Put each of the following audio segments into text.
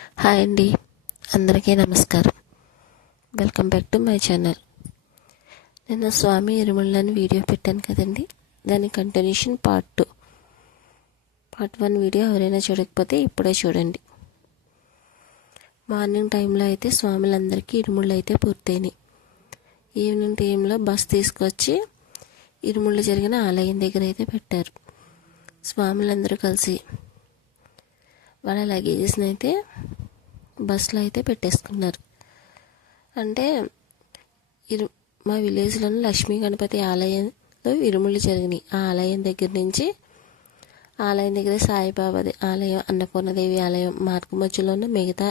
Hi అండి, అందరికీ నమస్కారం. Welcome back to my channel. నేను స్వామి ఇరుముళ్ళని వీడియో పెట్టాను కదండి, దాని కంటిన్యూషన్ పార్ట్ 1 వీడియో ఎవరైనా చూడకపోతే ఇప్పుడే చూడండి. మార్నింగ్ టైంలో అయితే స్వాములందరికీ ఇరుముళ్ళు అయితే పూర్తయినాయి. ఈవినింగ్ టైంలో బస్ తీసుకొచ్చి ఇరుముళ్ళు జరిగిన ఆలయం దగ్గర అయితే పెట్టారు. స్వాములందరూ కలిసి వాళ్ళ లగేజెస్ని అయితే బస్సులో అయితే పెట్టేసుకున్నారు. అంటే మా విలేజ్లోని లక్ష్మీ గణపతి ఆలయంలో ఇరుముళ్ళు జరిగినాయి. ఆ ఆలయం దగ్గర నుంచి ఆలయం దగ్గర సాయిబాబాది ఆలయం, అన్నపూర్ణదేవి ఆలయం, మార్గ మధ్యలో ఉన్న మిగతా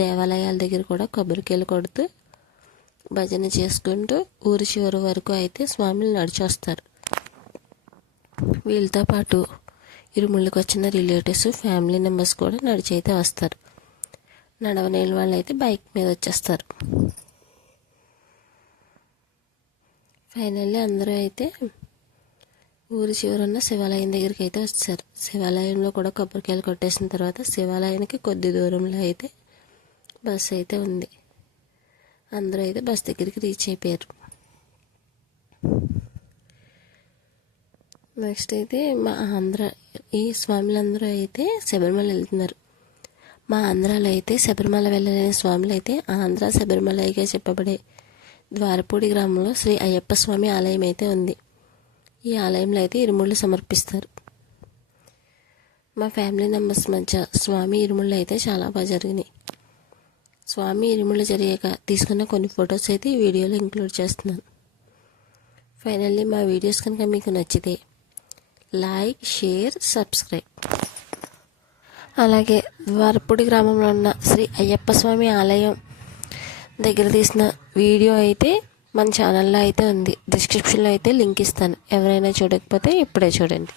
దేవాలయాల దగ్గర కూడా కొబ్బరికాయలు కొడుతూ భజన చేసుకుంటూ ఊరి చివరి వరకు అయితే స్వాములు నడిచి వస్తారు. వీళ్ళతో పాటు ఇరుముళ్ళకి వచ్చిన రిలేటివ్స్, ఫ్యామిలీ మెంబర్స్ కూడా నడిచి అయితే వస్తారు. నడవలేని వాళ్ళు అయితే బైక్ మీద వచ్చేస్తారు. ఫైనల్లీ అందరూ అయితే ఊరి చివరున్న శివాలయం దగ్గరికి అయితే వచ్చారు. శివాలయంలో కూడా కొబ్బరికాయలు కొట్టేసిన తర్వాత శివాలయానికి కొద్ది దూరంలో అయితే బస్సు అయితే ఉంది. అందరూ అయితే బస్ దగ్గరికి రీచ్ అయిపోయారు. నెక్స్ట్ అయితే ఈ స్వాములందరూ అయితే శబరిమల వెళ్తున్నారు. మా ఆంధ్రాలో అయితే శబరిమల వెళ్ళలేని స్వాములు అయితే ఆంధ్ర శబరిమలగా చెప్పబడే ద్వారపూడి గ్రామంలో శ్రీ అయ్యప్ప స్వామి ఆలయం అయితే ఉంది. ఈ ఆలయంలో అయితే ఇరుముళ్ళు సమర్పిస్తారు. మా ఫ్యామిలీ మెంబర్స్ మధ్య స్వామి ఇరుముళ్ళు అయితే చాలా బాగా జరిగినాయి. స్వామి ఇరుముళ్ళు జరిగాక తీసుకున్న కొన్ని ఫొటోస్ అయితే ఈ వీడియోలో ఇంక్లూడ్ చేస్తున్నాను. ఫైనల్లీ మా వీడియోస్ కనుక మీకు నచ్చితే లైక్, షేర్, సబ్స్క్రైబ్. అలాగే ద్వారపూడి గ్రామంలో ఉన్న శ్రీ అయ్యప్ప స్వామి ఆలయం దగ్గర తీసిన వీడియో అయితే మన ఛానల్లో అయితే ఉంది. డిస్క్రిప్షన్లో అయితే లింక్ ఇస్తాను. ఎవరైనా చూడకపోతే ఇప్పుడే చూడండి.